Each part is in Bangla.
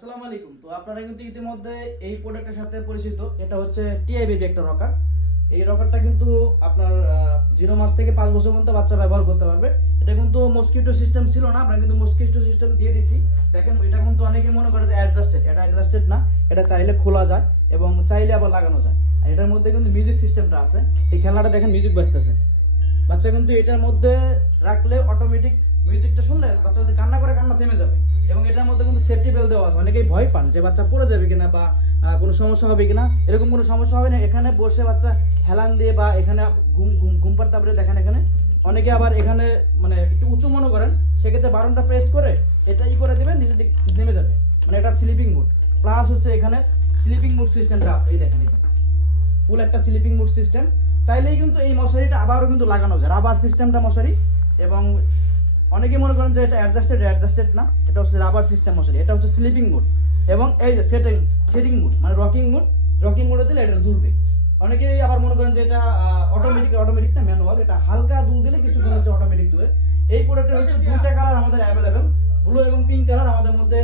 আসসালামু আলাইকুম। তো আপনারা কিন্তু ইতিমধ্যে এই প্রোডাক্টের সাথে পরিচিত। এটা হচ্ছে টিআই বেবি একটা রকার। এই রকারটা কিন্তু আপনার 0 মাস থেকে 5 বছর পর্যন্ত বাচ্চা ব্যবহার করতে পারবে। এটা কিন্তু মসকিটো সিস্টেম ছিল না, আমরা কিন্তু মসকিটো সিস্টেম দিয়ে দিছি। দেখেন এটা কিন্তু অনেকেই মনে করে যে অ্যাডজাস্টেড, এটা অ্যাডজাস্টেড না, এটা চাইলে খোলা যায় এবং চাইলে আবার লাগানো যায়। আর এটার মধ্যে কিন্তু মিউজিক সিস্টেমটা আছে। এই খেলনাটা দেখেন মিউজিক বাজতেছে, বাচ্চা কিন্তু এটার মধ্যে রাখলে অটোমেটিক মিউজিকটা শুনলে বাচ্চা যদি কান্না করে কান্না থেমে যাবে। এবং এটার মধ্যে কিন্তু সেফটি বেল দেওয়া আছে। অনেকেই ভয় পান যে বাচ্চা পড়ে যাবে কিনা বা কোনো সমস্যা হবে কিনা, এরকম কোনো সমস্যা হবে না। এখানে বসে বাচ্চা হেলান দিয়ে বা এখানে ঘুম ঘুম ঘুম পাড়তে পারে। দেখেন এখানে অনেকে আবার এখানে মানে একটু উঁচু মনে করেন, সেক্ষেত্রে বাটনটা প্রেস করে এটা করে দেবেন, নিচের দিকে নেমে যাবে। মানে এটা স্লিপিং মোড প্লাস হচ্ছে এখানে স্লিপিং মোড সিস্টেমটা আছে। এই দেখেন এই ফুল একটা স্লিপিং মোড সিস্টেম। চাইলেই কিন্তু এই মশারিটা আবারও কিন্তু লাগানো যায়, রাবার সিস্টেমটা মশারি। এবং অনেকে মনে করেন যে এটা অ্যাডজাস্টেড না, এটা হচ্ছে রাবার সিস্টেম মশারি। এটা হচ্ছে স্লিপিং মোড এবং এই যে সেটিং মোড মানে রকিং মোডে দিলে এটা দুলবে। অনেকেই আবার মনে করেন যে এটা অটোমেটিক না ম্যানুয়াল, এটা হালকা দুল দিলে কিছুক্ষণ হচ্ছে অটোমেটিক দুলে। এই প্রোডাক্টের হচ্ছে দুইটা কালার আমাদের অ্যাভেলেবেল, ব্লু এবং পিঙ্ক কালার আমাদের মধ্যে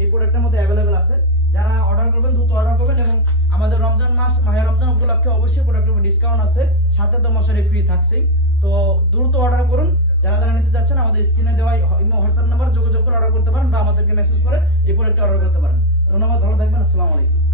এই প্রোডাক্টের মধ্যে অ্যাভেলেবেল আছে। যারা অর্ডার করবেন দ্রুত অর্ডার করবেন। এবং আমাদের রমজান মাস মাহে রমজান উপলক্ষে অবশ্যই প্রোডাক্টের উপর ডিসকাউন্ট আছে, সাথে তো মশারি ফ্রি থাকছেই। তো দ্রুত অর্ডার করুন। যারা যারা নিতে চাচ্ছেন আমাদের স্ক্রিনে দেওয়া হোয়াটসঅ্যাপ নাম্বার যোগাযোগ করে অর্ডার করতে পারেন বা আমাদেরকে মেসেজ করে এই প্রোডাক্টটা অর্ডার করতে পারেন। ধন্যবাদ, ভালো থাকবেন। আসসালামু আলাইকুম।